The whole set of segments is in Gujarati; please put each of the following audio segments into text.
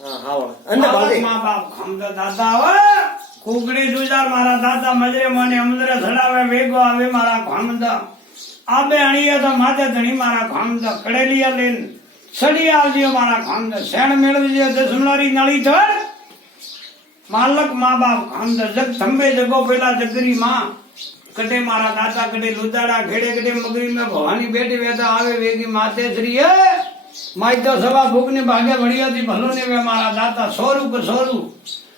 મા બાપ ખમદ દાદા હોય કુકડી જુજાર મારા દાદા મજરે મને અમદરે ધડાવે વેગો આવે મારા ખમદ આબે અણીએ તો માથે ધણી મારા ખમદ કડેલિયા લઈને સડી આવજો મારા ખમદ શેણ મેળવજો દસમલારી નળી ધર માલક મા બાપ ખમદ જગ થંબે જગો પેલા જગરી માં કટે મારા દાદા કટે લુદાડા ઘેડે કટે મગરી में ભવાની બેટી વેતા આવે વેગી માતે શ્રી હે માઈ તો સવા ભૂખ ને ભાગે વડિયાથી ભલો ને વે મારા દાતા સોરું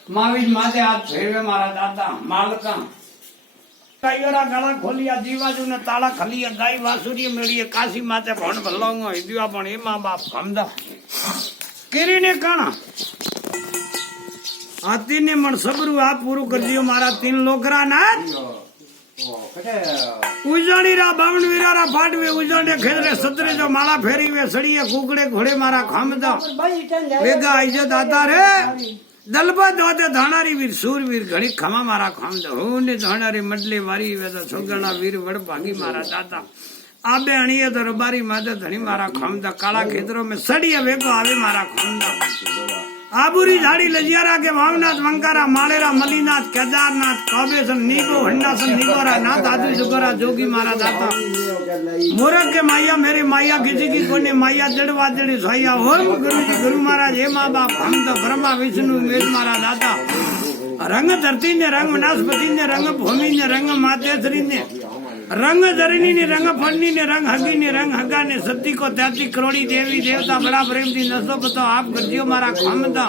માવી માથે હાથ ફેરવે મારા દાતા માલકા કાયરા ગળા ખોલિયા દીવાજુ ને તાળા ખલિયા ગાય વાસુરી મેળીએ કાશી માથે ભણ ભલોંગો હિદવા પણ એ મા બાપ ખમદા કેરીને કાણા આતીને મણ સબરું આ પૂરું કરજો મારા તીન લોકરા ના ઉજાણી રા બાવણ વીરારા ફાટવે ઉજાણે ખેતરે સતરે જો માળા ફેરીવે સડીએ કુકડે ઘોડે મારા ખામદા વેગા આઈજે દાતા રે દલબા દોતે ધાણારી વીર સૂરવીર ઘડી ખમા મારા ખામદા હું ને ધાણારી મડલી વારી વે તો છોગણા વીર વડ ભાગી મારા દાતા આબે અણીએ તો રબારી માદે ધણી મારા ખામદા કાળા ખેતરો મે સડીએ વેગો આવે મારા ખામદા આબુરી ઝાડી લજિયારા કે વાવનાથ વંકારા માળેરા મલીનાથ કેદારનાથ કાબેસન નીગો હંડાસન નિગોરા નાથ આદુ જુગોરા જોગી મારા દાતા मोरक के माया मेरे माया किसी की कोने माया जड़वा जड़ी साया होम गुरु जी गुरु महाराज हे माँ बाप हम तो ब्रह्मा विष्णु मेष मारा दाता रंग धरती ने रंग वनस्पति ने रंग भूमि ने रंग मातेश्वरी ने रंग धरणी ने रंग फड़नी ने रंग हगी ने रंग हगा ने सती को 33 करोड़ी देवी देवता बड़ा प्रेम थी नसो बताओ आप कर दियो मारा खामदा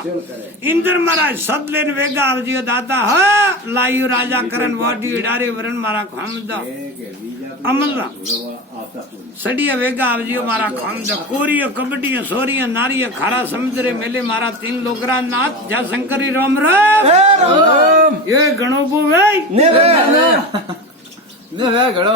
इंद्र महाराज सद लेन वेगा आवजियो दाता हा लायु राजा करण वाटी डारे वरण मारा खामदा अमला सडिया वेगा आवजियो मारा खामदा कोरियो कबड्डी सोरिया नारिया खारा समुद्रे मेले मारा तीन लोकरा नाथ जा शंकरी राम राम ये गणो बो भाई ને વે ઘડો